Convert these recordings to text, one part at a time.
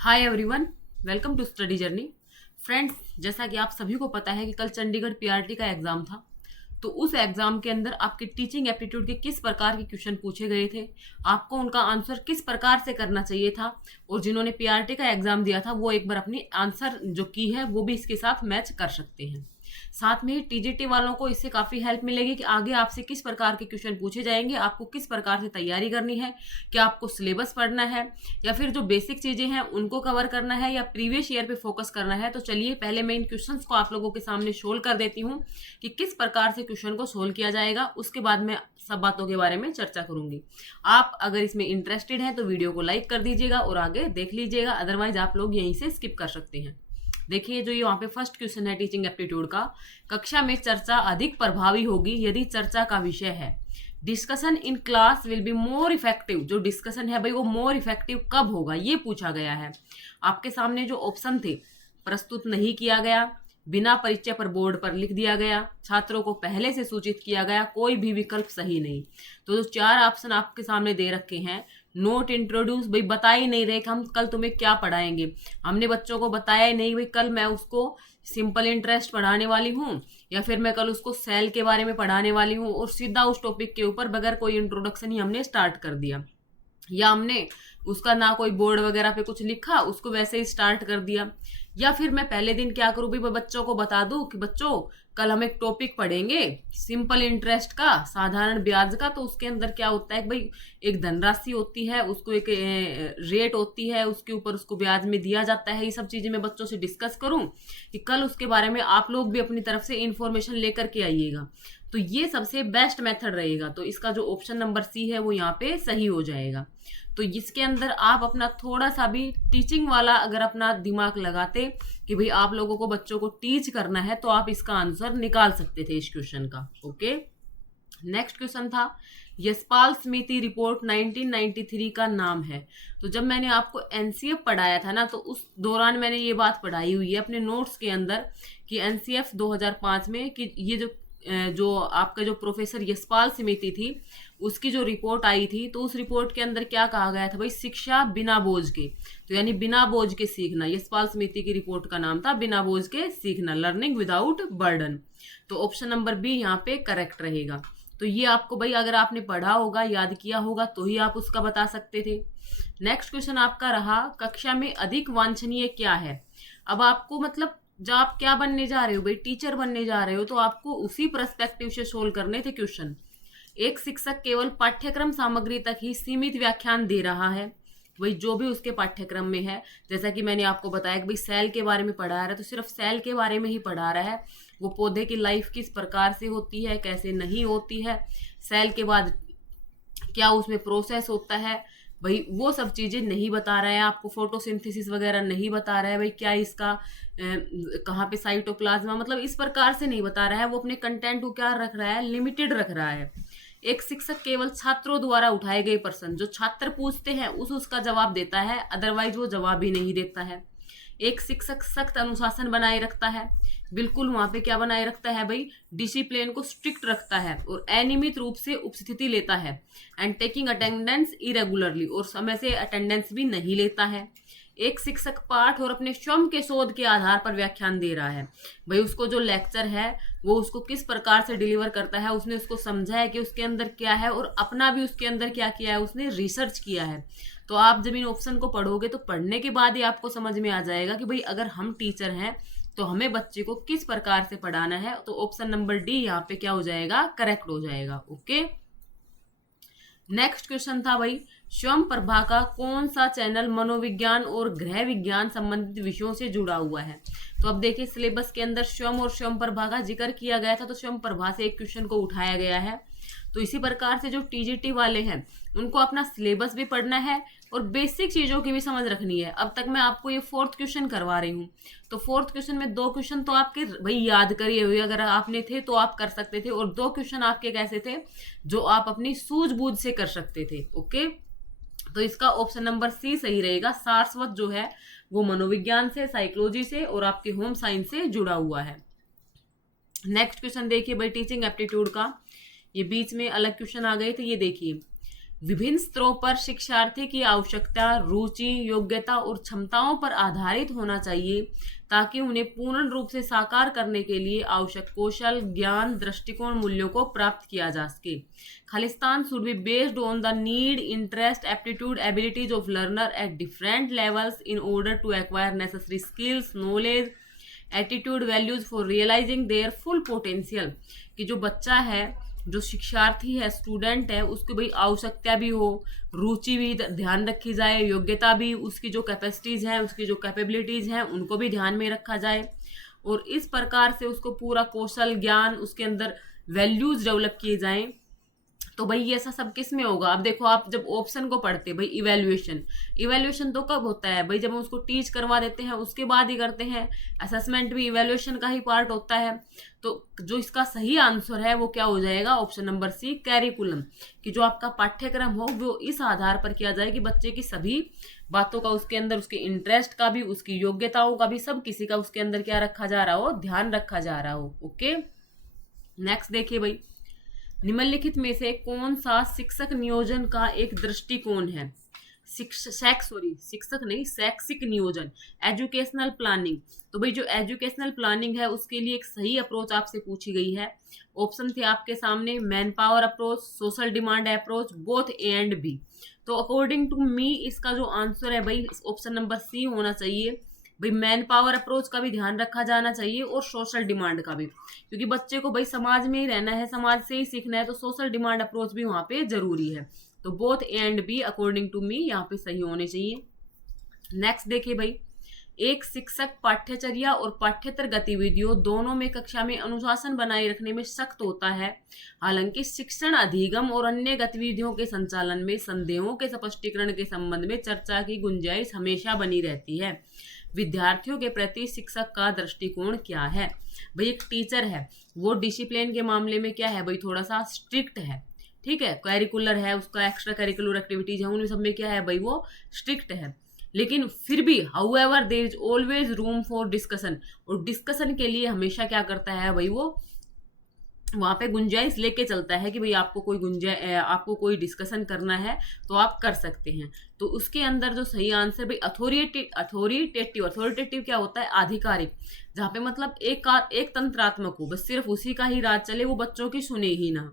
Hi everyone, welcome to study journey. Friends, जैसा कि आप सभी को पता है कि कल चंडीगढ़ पीआरटी का एग्जाम था। तो उस एग्जाम के अंदर आपके टीचिंग एप्टीट्यूड के किस प्रकार के क्वेश्चन पूछे गए थे, आपको उनका आंसर किस प्रकार से करना चाहिए था, और जिन्होंने पीआरटी का एग्जाम दिया था वो एक बार अपनी आंसर जो की है वो भी इसके साथ मैच कर सकते हैं। साथ में ही टीजीटी वालों को इससे काफ़ी हेल्प मिलेगी कि आगे आपसे किस प्रकार के क्वेश्चन पूछे जाएंगे, आपको किस प्रकार से तैयारी करनी है, क्या आपको सिलेबस पढ़ना है या फिर जो बेसिक चीज़ें हैं उनको कवर करना है या प्रीवियस ईयर पे फोकस करना है। तो चलिए पहले मैं इन क्वेश्चंस को आप लोगों के सामने सोल्व कर देती हूँ कि किस प्रकार से क्वेश्चन को सोल्व किया जाएगा। उसके बाद मैं सब बातों के बारे में चर्चा करूंगी। आप अगर इसमें इंटरेस्टेड हैं तो वीडियो को लाइक कर दीजिएगा और आगे देख लीजिएगा, अदरवाइज आप लोग यहीं से स्किप कर सकते हैं। देखिए, जो ये वहाँ पे फर्स्ट क्वेश्चन है टीचिंग एप्टीट्यूड का, कक्षा में चर्चा अधिक प्रभावी होगी यदि चर्चा का विषय है discussion in class will be more effective. जो डिस्कशन है भाई वो मोर इफेक्टिव कब होगा ये पूछा गया है। आपके सामने जो ऑप्शन थे, प्रस्तुत नहीं किया गया, बिना परिचय पर बोर्ड पर लिख दिया गया, छात्रों को पहले से सूचित किया गया, कोई भी विकल्प सही नहीं। तो जो चार ऑप्शन आपके सामने दे रखे हैं, नोट इंट्रोड्यूस, भाई बता ही नहीं रहे कि हम कल तुम्हें क्या पढ़ाएंगे। हमने बच्चों को बताया ही नहीं भाई कल मैं उसको सिंपल इंटरेस्ट पढ़ाने वाली हूँ या फिर मैं कल उसको सेल के बारे में पढ़ाने वाली हूँ, और सीधा उस टॉपिक के ऊपर बगैर कोई इंट्रोडक्शन ही हमने स्टार्ट कर दिया, या हमने उसका ना कोई बोर्ड वगैरह पे कुछ लिखा, उसको वैसे ही स्टार्ट कर दिया। या फिर मैं पहले दिन क्या करूँ भाई, बच्चों को बता दूं कि बच्चों कल हम एक टॉपिक पढ़ेंगे सिंपल इंटरेस्ट का, साधारण ब्याज का। तो उसके अंदर क्या होता है भाई, एक धनराशि होती है, उसको एक रेट होती है, उसके ऊपर उसको ब्याज में दिया जाता है। ये सब चीजें मैं बच्चों से डिस्कस करूं कि कल उसके बारे में आप लोग भी अपनी तरफ से इंफॉर्मेशन लेकर के आइएगा। तो ये सबसे बेस्ट मेथड रहेगा। तो इसका जो ऑप्शन नंबर सी है वो यहाँ पे सही हो जाएगा। तो इसके अंदर आप अपना थोड़ा सा भी टीचिंग वाला अगर अपना दिमाग लगाते कि भाई आप लोगों को बच्चों को टीच करना है, तो आप इसका आंसर निकाल सकते थे इस क्वेश्चन का। ओके, नेक्स्ट क्वेश्चन था, यशपाल स्मृति रिपोर्ट 1993 का नाम है। तो जब मैंने आपको एनसीएफ पढ़ाया था ना, तो उस दौरान मैंने ये बात पढ़ाई हुई है अपने नोट्स के अंदर कि एनसीएफ 2005 में कि ये जो आपका जो प्रोफेसर यशपाल समिति थी उसकी जो रिपोर्ट आई थी, तो उस रिपोर्ट के अंदर क्या कहा गया था भाई, शिक्षा बिना बोझ के। तो यानी बिना बोझ के सीखना, यशपाल समिति की रिपोर्ट का नाम था बिना बोझ के सीखना, लर्निंग विदाउट बर्डन। तो ऑप्शन नंबर बी यहाँ पे करेक्ट रहेगा। तो ये आपको भाई अगर आपने पढ़ा होगा, याद किया होगा, तो ही आप उसका बता सकते थे। नेक्स्ट क्वेश्चन आपका रहा, कक्षा में अधिक वांछनीय क्या है। अब आपको मतलब जब आप क्या बनने जा रहे हो भाई, टीचर बनने जा रहे हो, तो आपको उसी पर्सपेक्टिव से सोल्व करने थे क्वेश्चन। एक शिक्षक केवल पाठ्यक्रम सामग्री तक ही सीमित व्याख्यान दे रहा है, भाई जो भी उसके पाठ्यक्रम में है। जैसा कि मैंने आपको बताया कि भाई सेल के बारे में पढ़ा रहा है तो सिर्फ सेल के बारे में ही पढ़ा रहा है, वो पौधे की लाइफ किस प्रकार से होती है, कैसे नहीं होती है, सेल के बाद क्या उसमें प्रोसेस होता है, भाई वो सब चीजें नहीं बता रहा है आपको। फोटोसिंथेसिस वगैरह नहीं बता रहा है भाई, क्या इसका कहाँ पे साइटोप्लाज्मा, मतलब इस प्रकार से नहीं बता रहा है। वो अपने कंटेंट को क्या रख रहा है, लिमिटेड रख रहा है। एक शिक्षक केवल छात्रों द्वारा उठाए गए प्रश्न, जो छात्र पूछते हैं उसका जवाब देता है, अदरवाइज वो जवाब ही नहीं देता है। एक शिक्षक सख्त अनुशासन बनाए रखता है, बिल्कुल वहां पे क्या बनाए रखता है भाई, डिसिप्लिन को स्ट्रिक्ट रखता है, और अनियमित रूप से उपस्थिति लेता है, एंड टेकिंग अटेंडेंस इरेगुलरली, और समय से अटेंडेंस भी नहीं लेता है। एक शिक्षक पाठ और अपने स्वयं के शोध के आधार पर व्याख्यान दे रहा है, भाई उसको जो लेक्चर है वो उसको किस प्रकार से डिलीवर करता है, उसने उसको समझा है कि उसके अंदर क्या है, और अपना भी उसके अंदर क्या किया है, उसने रिसर्च किया है। तो आप जब इन ऑप्शन को पढ़ोगे तो पढ़ने के बाद ही आपको समझ में आ जाएगा कि भाई अगर हम टीचर हैं तो हमें बच्चे को किस प्रकार से पढ़ाना है। तो ऑप्शन नंबर डी यहाँ पे क्या हो जाएगा, करेक्ट हो जाएगा। ओके, नेक्स्ट क्वेश्चन था भाई, स्वयं प्रभा का कौन सा चैनल मनोविज्ञान और गृह विज्ञान संबंधित विषयों से जुड़ा हुआ है। तो अब देखिए सिलेबस के अंदर स्वयं और स्वयं प्रभा का जिक्र किया गया था, तो स्वयं प्रभा से एक क्वेश्चन को उठाया गया है। तो इसी प्रकार से जो टीजीटी वाले हैं उनको अपना सिलेबस भी पढ़ना है और बेसिक चीजों की भी समझ रखनी है। अब तक मैं आपको ये फोर्थ क्वेश्चन करवा रही हूँ, तो फोर्थ क्वेश्चन में दो क्वेश्चन तो आपके भाई याद करिए हुए, अगर आपने थे तो आप कर सकते थे, और दो क्वेश्चन आपके कैसे थे जो आप अपनी सूझबूझ से कर सकते थे। ओके, तो इसका ऑप्शन नंबर सी सही रहेगा। सारस्वत जो है वो मनोविज्ञान से, साइकोलॉजी से और आपके होम साइंस से जुड़ा हुआ है। नेक्स्ट क्वेश्चन देखिए भाई, टीचिंग एप्टीट्यूड का, ये बीच में अलग क्वेश्चन आ गए थे। ये देखिए, विभिन्न स्तरों पर शिक्षार्थी की आवश्यकता, रुचि, योग्यता और क्षमताओं पर आधारित होना चाहिए ताकि उन्हें पूर्ण रूप से साकार करने के लिए आवश्यक कौशल, ज्ञान, दृष्टिकोण, मूल्यों को प्राप्त किया जा सके। Khalistan should be based on the need, interest, aptitude, abilities of learner at different levels in order to acquire necessary skills, knowledge, attitude values for realising their full potential. कि जो बच्चा है, जो शिक्षार्थी है, स्टूडेंट है, उसकी भाई आवश्यकता भी हो, रुचि भी ध्यान रखी जाए, योग्यता भी, उसकी जो कैपेसिटीज हैं, उसकी जो कैपेबिलिटीज हैं, उनको भी ध्यान में रखा जाए और इस प्रकार से उसको पूरा कौशल, ज्ञान, उसके अंदर वैल्यूज डेवलप किए जाएं। तो भाई ये ऐसा सब किस में होगा? अब देखो, आप जब ऑप्शन को पढ़ते भाई, इवेल्युएशन तो कब होता है भाई? जब हम उसको टीच करवा देते हैं उसके बाद ही करते हैं। असेसमेंट भी इवेल्युएशन का ही पार्ट होता है। तो जो इसका सही आंसर है वो क्या हो जाएगा? Option number C, curriculum. कि जो आपका पाठ्यक्रम हो वो इस आधार पर किया जाए कि बच्चे की सभी बातों का, उसके अंदर उसके इंटरेस्ट का भी, उसकी योग्यताओं का भी, सब किसी का उसके अंदर क्या रखा जा रहा हो? ध्यान रखा जा रहा हो। ओके, नेक्स्ट देखिए भाई, निम्नलिखित में से कौन सा शिक्षक नियोजन का एक दृष्टिकोण है? शिक्षक नहीं, शैक्षिक नियोजन, एजुकेशनल प्लानिंग। तो भाई जो एजुकेशनल प्लानिंग है उसके लिए एक सही अप्रोच आपसे पूछी गई है। ऑप्शन थे आपके सामने, man power approach, social demand approach, both A and B. तो अकॉर्डिंग टू मी इसका जो आंसर है भाई ऑप्शन नंबर सी होना चाहिए। भाई मैन पावर अप्रोच का भी ध्यान रखा जाना चाहिए और सोशल डिमांड का भी, क्योंकि बच्चे को भाई समाज में ही रहना है, समाज से ही सीखना है, तो सोशल डिमांड अप्रोच भी वहां पे जरूरी है। तो both A and B according to me यहाँ पे सही होने चाहिए। नेक्स्ट देखिए भाई, एक शिक्षक पाठ्यचर्या और पाठ्येतर गतिविधियों दोनों में कक्षा में अनुशासन बनाए रखने में सख्त होता है। हालांकि शिक्षण अधिगम और अन्य गतिविधियों के संचालन में संदेहों के स्पष्टीकरण के संबंध में चर्चा की गुंजाइश हमेशा बनी रहती है। विद्यार्थियों के प्रति शिक्षक का दृष्टिकोण क्या है? भाई एक टीचर है, वो डिसिप्लिन के मामले में क्या है भाई? थोड़ा सा स्ट्रिक्ट है, ठीक है, करिकुलर है, उसका एक्स्ट्रा करिकुलर एक्टिविटीज है, उन सब में क्या है भाई? वो स्ट्रिक्ट है। लेकिन फिर भी however there is always room for discussion, और डिस्कशन के लिए हमेशा क्या करता है भाई? वो वहां पे गुंजाइश लेके चलता है कि भाई आपको कोई डिस्कशन करना है तो आप कर सकते हैं। तो उसके अंदर जो सही आंसर भाई अथॉरिटेटिव क्या होता है? आधिकारिक, जहाँ पे मतलब एक तंत्रात्मक हो, बस सिर्फ उसी का ही राज चले, वो बच्चों की सुने ही ना।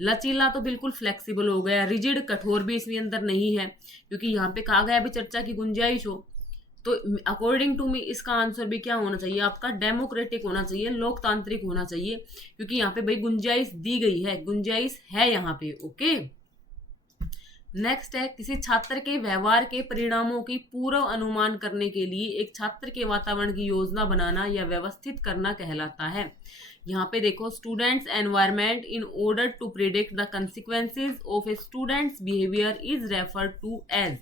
लचीला तो बिल्कुल फ्लेक्सिबल हो गया, रिजिड कठोर भी इसमें अंदर नहीं है, क्योंकि यहाँ पे कहा गया भी चर्चा की गुंजाइश हो। तो अकॉर्डिंग टू मी इसका आंसर भी क्या होना चाहिए आपका? डेमोक्रेटिक होना चाहिए, लोकतांत्रिक होना चाहिए, क्योंकि यहाँ पे भाई गुंजाइश दी गई है, गुंजाइश है यहाँ पे। ओके, नेक्स्ट है, किसी छात्र के व्यवहार के परिणामों की पूर्व अनुमान करने के लिए एक छात्र के वातावरण की योजना बनाना या व्यवस्थित करना कहलाता है। यहाँ पे देखो, students environment in order to predict the consequences of a student's behaviour is referred to as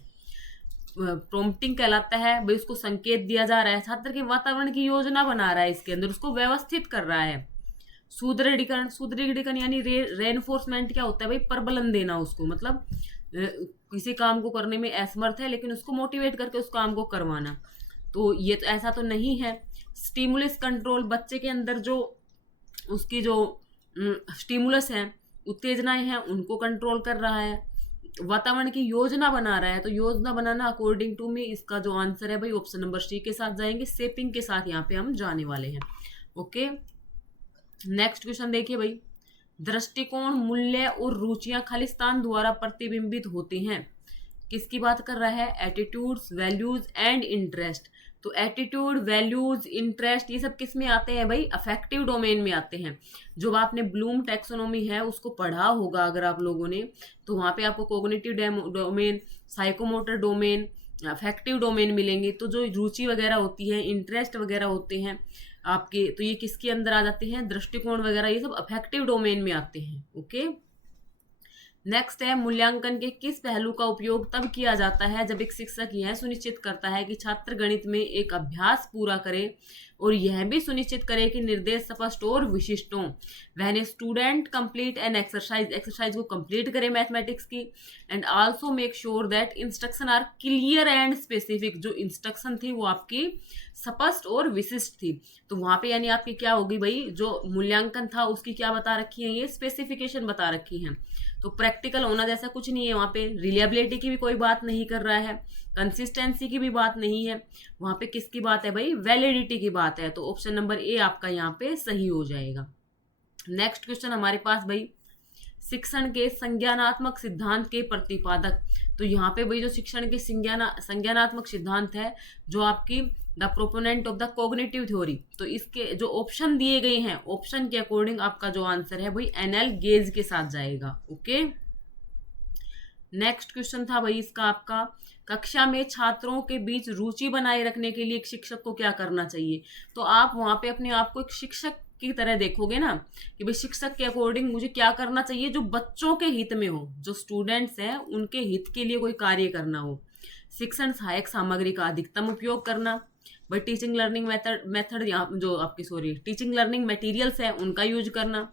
prompting कहलाता है। भाई उसको संकेत दिया जा रहा है, छात्र के वातावरण की योजना बना रहा है, इसके अंदर उसको व्यवस्थित कर रहा है। सुदृढ़ीकरण यानी रेनफोर्समेंट क्या होता है भाई? प्रबलन देना उसको, मतलब किसी काम को करने में असमर्थ है लेकिन उसको मोटिवेट करके उस काम को करवाना। तो ये तो ऐसा तो नहीं है। स्टिमुलस कंट्रोल, बच्चे के अंदर जो उसकी जो स्टिमुलस है, उत्तेजनाएं हैं, उनको कंट्रोल कर रहा है। वातावरण की योजना बना रहा है, तो योजना बनाना अकॉर्डिंग टू मी इसका जो आंसर है भाई ऑप्शन नंबर सी के साथ जाएंगे। शेपिंग के साथ यहाँ पे हम जाने वाले हैं। ओके, नेक्स्ट क्वेश्चन देखिए भाई, दृष्टिकोण, मूल्य और रुचियां खालिस्तान द्वारा प्रतिबिंबित होती हैं। किसकी बात कर रहा है? Attitudes, values and interest. तो एटीट्यूड, वैल्यूज, इंटरेस्ट, ये सब किस में आते हैं भाई? अफेक्टिव डोमेन में आते हैं। जो आपने ब्लूम टैक्सोनॉमी है उसको पढ़ा होगा अगर आप लोगों ने, तो वहां पे आपको cognitive domain, psychomotor domain, affective domain मिलेंगे। तो जो रुचि वगैरह होती है, इंटरेस्ट वगैरह होते हैं आपके, तो ये किसके अंदर आ जाते हैं? दृष्टिकोण वगैरह, ये सब अफेक्टिव डोमेन में आते हैं। ओके, नेक्स्ट है, मूल्यांकन के किस पहलू का उपयोग तब किया जाता है जब एक शिक्षक यह सुनिश्चित करता है कि छात्र गणित में एक अभ्यास पूरा करे और यह भी सुनिश्चित करे कि निर्देश स्पष्ट और विशिष्ट हों। When a student complete an exercise को कंप्लीट करे मैथमेटिक्स की, and also make sure that instruction are clear and specific. जो इंस्ट्रक्शन थी वो आपकी स्पष्ट और विशिष्ट थी। तो वहां पे यानी आपकी क्या होगी भाई? जो मूल्यांकन था उसकी क्या बता रखी है? ये स्पेसिफिकेशन बता रखी है। तो प्रैक्टिकल होना जैसा कुछ नहीं है वहाँ पे, रिलायबिलिटी की भी कोई बात नहीं कर रहा है, कंसिस्टेंसी की भी बात नहीं है, वहाँ पे किसकी बात है भाई, वैलिडिटी की बात है। तो ऑप्शन नंबर ए आपका यहाँ पे सही हो जाएगा। नेक्स्ट क्वेश्चन हमारे पास भाई, शिक्षण के संज्ञानात्मक सिद्धांत के प्रतिपादक। तो यहाँ पे वही जो शिक्षण के संज्ञानात्मक सिद्धांत है, जो आपकी the proponent of the cognitive theory. तो इसके जो ऑप्शन दिए गए हैं, ऑप्शन के अकॉर्डिंग आपका जो आंसर है वही एनएल गेज के साथ जाएगा। ओके, नेक्स्ट क्वेश्चन था भाई इसका आपका, कक्षा में छात्रों के बीच रुचि बनाए रखने के लिए एक शिक्षक को क्या करना चाहिए। तो आप वहां पे अपने आप को एक शिक्षक की तरह देखोगे ना, कि भाई शिक्षक के अकॉर्डिंग मुझे क्या करना चाहिए जो बच्चों के हित में हो, जो स्टूडेंट्स हैं उनके हित के लिए कोई कार्य करना हो। शिक्षण सहायक सामग्री का अधिकतम उपयोग करना, भाई टीचिंग लर्निंग मेथड यहाँ जो आपकी टीचिंग लर्निंग मटेरियल्स है उनका यूज करना,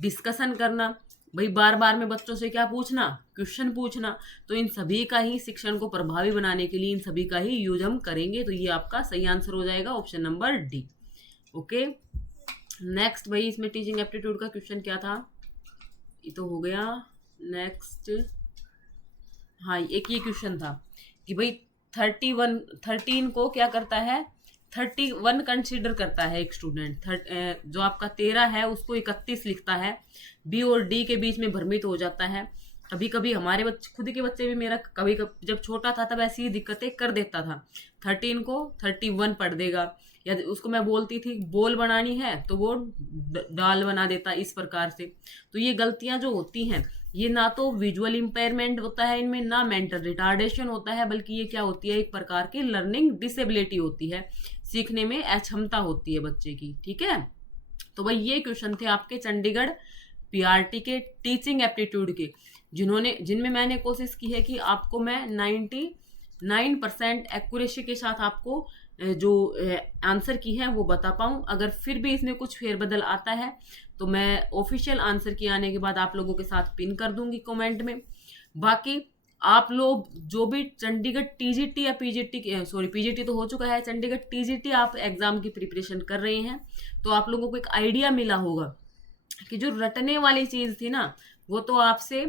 डिस्कशन करना, भाई बार बार में बच्चों से क्या पूछना, क्वेश्चन पूछना। तो इन सभी का ही शिक्षण को प्रभावी बनाने के लिए इन सभी का ही यूज हम करेंगे। तो ये आपका सही आंसर हो जाएगा option number D. Okay, next भाई इसमें टीचिंग एप्टीट्यूड का क्वेश्चन क्या था, ये तो हो गया। नेक्स्ट हाँ, एक ये क्वेश्चन था कि भाई 13 को क्या करता है, 31 कंसीडर करता है एक स्टूडेंट, जो आपका 13 है उसको 31 लिखता है, बी और डी के बीच में भ्रमित हो जाता है। कभी कभी हमारे बच्चे, खुद के बच्चे भी, मेरा कभी कभी जब छोटा था तब ऐसी दिक्कतें कर देता था, 13 को 31 पढ़ देगा, या उसको मैं बोलती थी बोल बनानी है तो वो दाल बना देता, इस प्रकार से। तो ये गलतियां जो होती हैं, ये ना तो विजुअल इम्पेयरमेंट होता है इनमें, ना मेंटल रिटार्डेशन होता है, बल्कि ये क्या होती है, एक प्रकार की लर्निंग डिसेबिलिटी होती है, सीखने में अक्षमता होती है बच्चे की। ठीक है, तो भाई ये क्वेश्चन थे आपके चंडीगढ़ पीआरटी के टीचिंग एप्टीट्यूड के, जिनमें मैंने कोशिश की है कि आपको मैं 99% एक्यूरेसी के साथ आपको जो आंसर की है वो बता पाऊँ। अगर फिर भी इसमें कुछ फेरबदल आता है तो मैं ऑफिशियल आंसर की आने के बाद आप लोगों के साथ पिन कर दूंगी कमेंट में। बाकी आप लोग जो भी चंडीगढ़ टीजीटी या पीजीटी तो हो चुका है, चंडीगढ़ टीजीटी आप एग्जाम की प्रिपरेशन कर रहे हैं, तो आप लोगों को एक आइडिया मिला होगा कि जो रटने वाली चीज थी ना, वो तो आपसे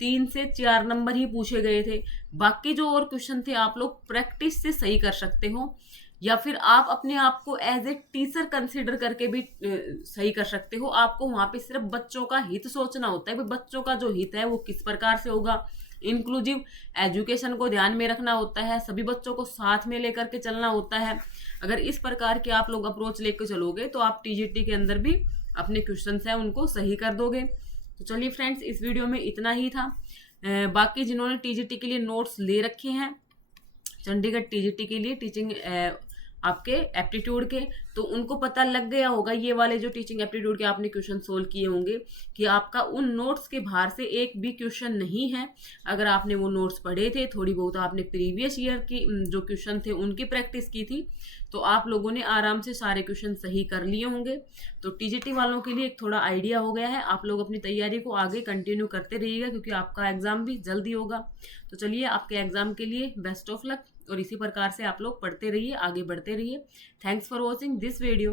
3 से 4 नंबर ही पूछे गए थे। बाकी जो और क्वेश्चन थे आप लोग प्रैक्टिस से सही कर सकते हो, या फिर आप अपने आप को एज ए टीचर कंसीडर करके भी सही कर सकते हो। आपको वहां पे सिर्फ बच्चों का हित सोचना होता है, बच्चों का जो हित है वो किस प्रकार से होगा, इंक्लूसिव एजुकेशन को ध्यान में रखना होता है, सभी बच्चों को साथ में लेकर के चलना होता है। अगर इस प्रकार के आप लोग अप्रोच लेकर चलोगे तो आप टीजीटी के अंदर भी अपने क्वेश्चन है उनको सही कर दोगे। तो चलिए फ्रेंड्स, इस वीडियो में इतना ही था। बाकी जिन्होंने टीजीटी के लिए नोट्स ले रखे हैं, चंडीगढ़ टीजीटी के लिए टीचिंग आपके एप्टीट्यूड के, तो उनको पता लग गया होगा, ये वाले जो टीचिंग एप्टीट्यूड के आपने क्वेश्चन सोल्व किए होंगे, कि आपका उन नोट्स के बाहर से एक भी क्वेश्चन नहीं है। अगर आपने वो नोट्स पढ़े थे, थोड़ी बहुत आपने प्रीवियस ईयर की जो क्वेश्चन थे उनकी प्रैक्टिस की थी, तो आप लोगों ने आराम से सारे क्वेश्चन सही कर लिए होंगे। तो टीजीटी वालों के लिए एक थोड़ा आइडिया हो गया है। आप लोग अपनी तैयारी को आगे कंटिन्यू करते रहिएगा, क्योंकि आपका एग्जाम भी जल्दी होगा। तो चलिए, आपके एग्जाम के लिए बेस्ट ऑफ लक, और इसी प्रकार से आप लोग पढ़ते रहिए, आगे बढ़ते रहिए। Thanks for watching this video.